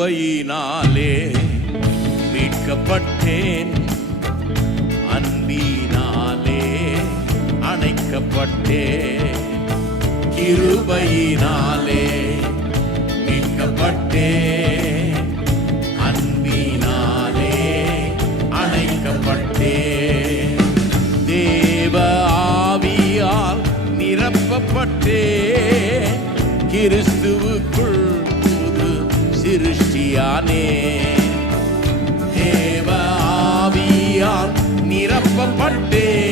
கிருபையினாலே மீட்கப்பட்டேன். அன்பினாலே அணைக்கப்பட்டேன். கிருபையினாலே மீட்கப்பட்டேன். அன்பினாலே அணைக்கப்பட்டேன். தேவ ஆவியால் நிரப்பப்பட்டேன். கிறிஸ்துவுக்குள் சிருஷ்டியானே தேவ ஆவியால் நிரப்பப்பட்டேன்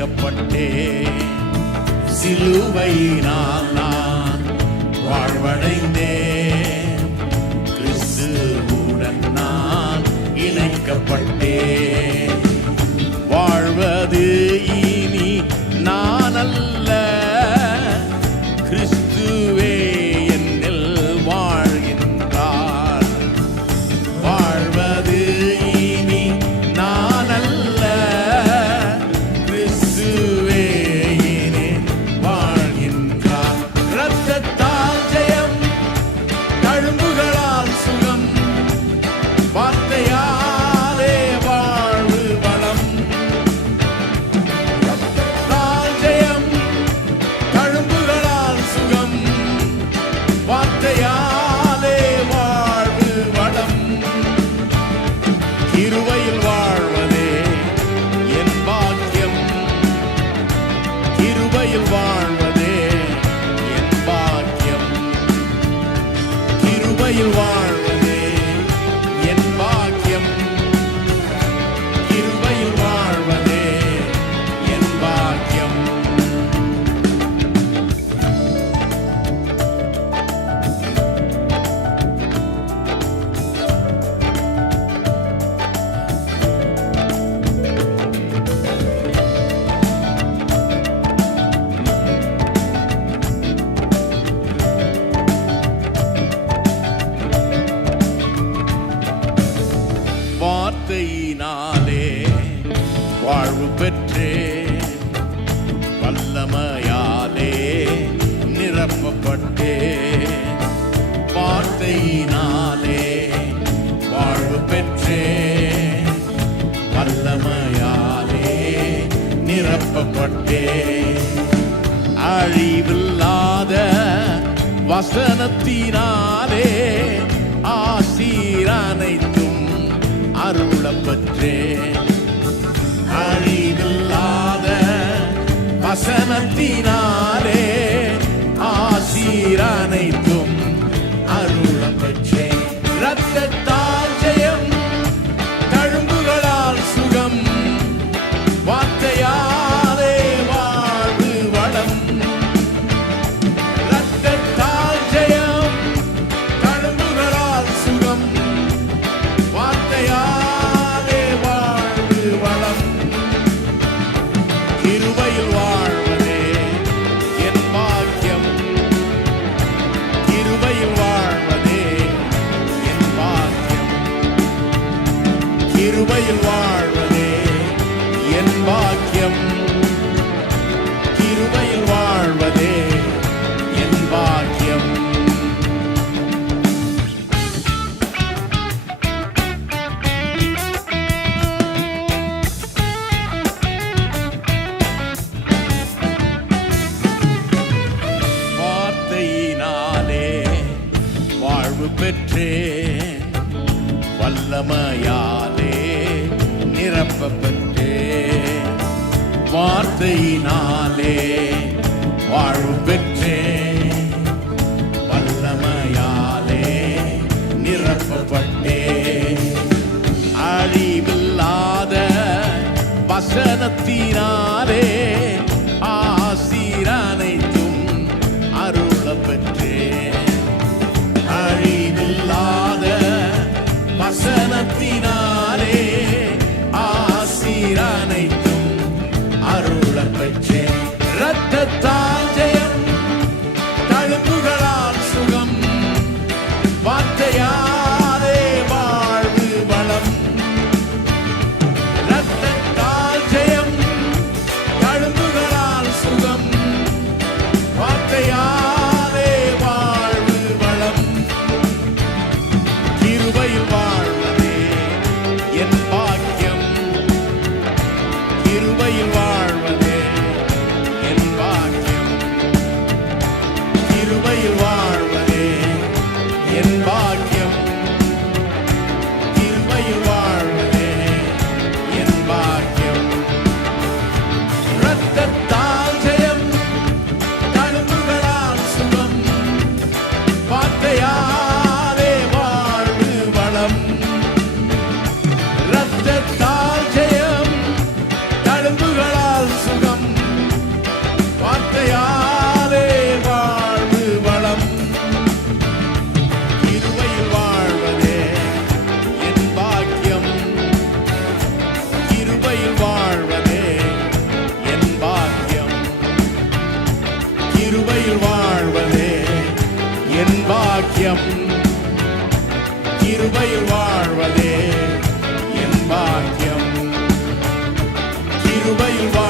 அழைக்கப்பட்டே சிலுவையினால் நான் வாழ்வடைந்தேன். கிறிஸ்துவுடன் நான் இணைக்கப்பட்டேன். வாழ்வது பெற்றேன் வல்லமையாலே நிரப்பப்பட்டேன் வார்த்தையினாலே வாழ்வு பெற்றேன் வல்லமையாலே நிரப்பப்பட்டேன் அழிவில்லாத வசனத்தினாலே ஆசீர் அனைத்தும் அருளப் வசனத்தினாலே ஆசீர் அனைத்தும் அருளப் பெற்றேன் ரத்தத்தால் ஜெயம் தழும்புகளால் சுகம் வார்த்தையாலே வாழ்வு வளம். ரத்தத்தால் ஜெயம் தழும்புகளால் சுகம் வார்த்தையாலே வாழ்வு வளம். கிருபையில் வாழ்வதே பெற்றேன். வல்லமையாலே நிரப்ப பெற்றேன் வார்த்தையினாலே வாழ்வு பெற்றேன். வல்லமையாலே நிரப்பப்பட்டேன். அழிவில்லாத வசனத்தினாலே ஆசிரானை ஞானத்தினாலே ஆசீர் அனைத்தும் அருள பெற்றேன் கிருபையில் வா. நித்தியம் கிருபையில் வாழ்வதே என் பாக்கியம். கிருபையில் வாழ்